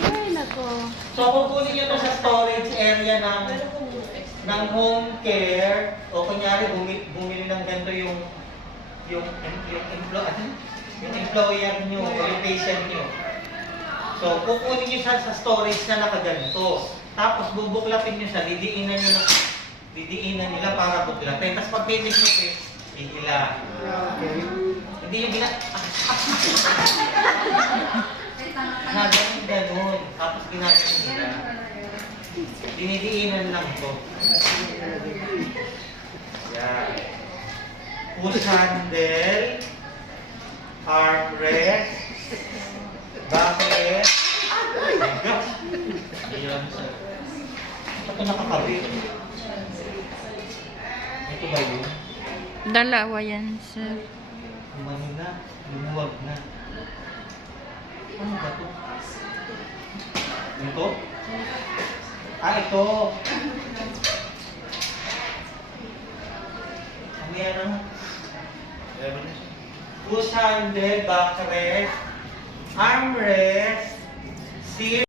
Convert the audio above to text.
Ay, nako. So, kukunin nyo to sa storage area ng home care. O kunyari, bumili ng ganito yung employer nyo o yung patient nyo. So, kukunin nyo siya sa storage na nakaganito. Tapos, bubuklapin nyo siya, didiinan nila para buklapin. Tapos, pag finish nyo, ihila. Hindi yung ganun. Tapos, ginagawa nila. Dinidiinan lang to. Yan. Push handle, armrest, backrest. Oh my gosh! Ayan, sir. Ito nakakabit. Ito ba yun? Dalawa yan, sir. Umano na. Lumuwag na. Ano ba ito? Ito? Ah, ito. Ano yan ang? Push handle, backrest, armrest, seat.